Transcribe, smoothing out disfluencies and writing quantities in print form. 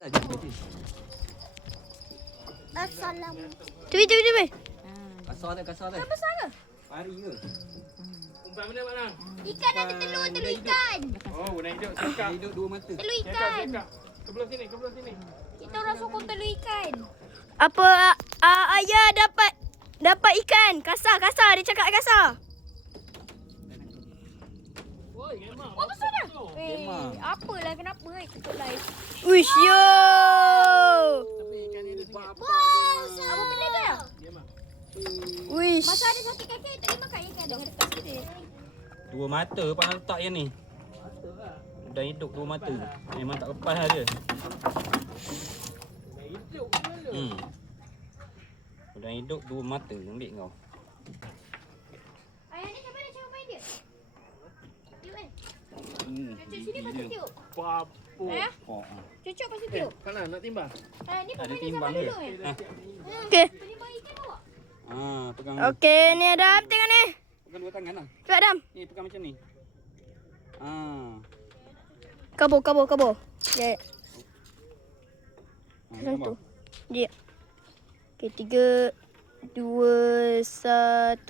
Assalamualaikum. Cubi. Kasar dia. Besar ke? Pari ke? Umpan benda mana? Ikan ada telur ikan. Oh, nak hidup cakap. Hidup dua mata. Telur ikan. Cakap. Kebelah sini. Kita orang sokong telur ikan. Apa ayah dapat ikan? Kasar. Dia cakap kasar. Oi, memang. Oh, besar dah. Memang. Apalah kenapa ikut live. Uish yo. Tapi ikan ni dia sikit. Apa benda tu dah? Memang. Uish. Masa ada sakit kaki tak boleh makan ikan dengan dekat sikit. Dua mata pak letak yang ni. Dah hidup dua mata. Memang tak lepas lah dia. Hidup mana? Dah hidup dua mata ambil kau. Ayah ni siapa nak cuba main dia? Tiup kan? Cucuk sini Gigi pasal dia. tiup. Papo. Eh? Oh, Cucuk pasal tiup. Kana nak timbang? Ni Ada pemain timbang zaman dia. dulu eh. Okey. Timbang ikan bawa. Pegang. Okey, ni Adam tengok ni. Pegang dua tangan lah. Cuba Adam. Ni pegang macam ni. Kabur. Ya. Gambar. Satu. Dia. Okey, 3, 2, 1.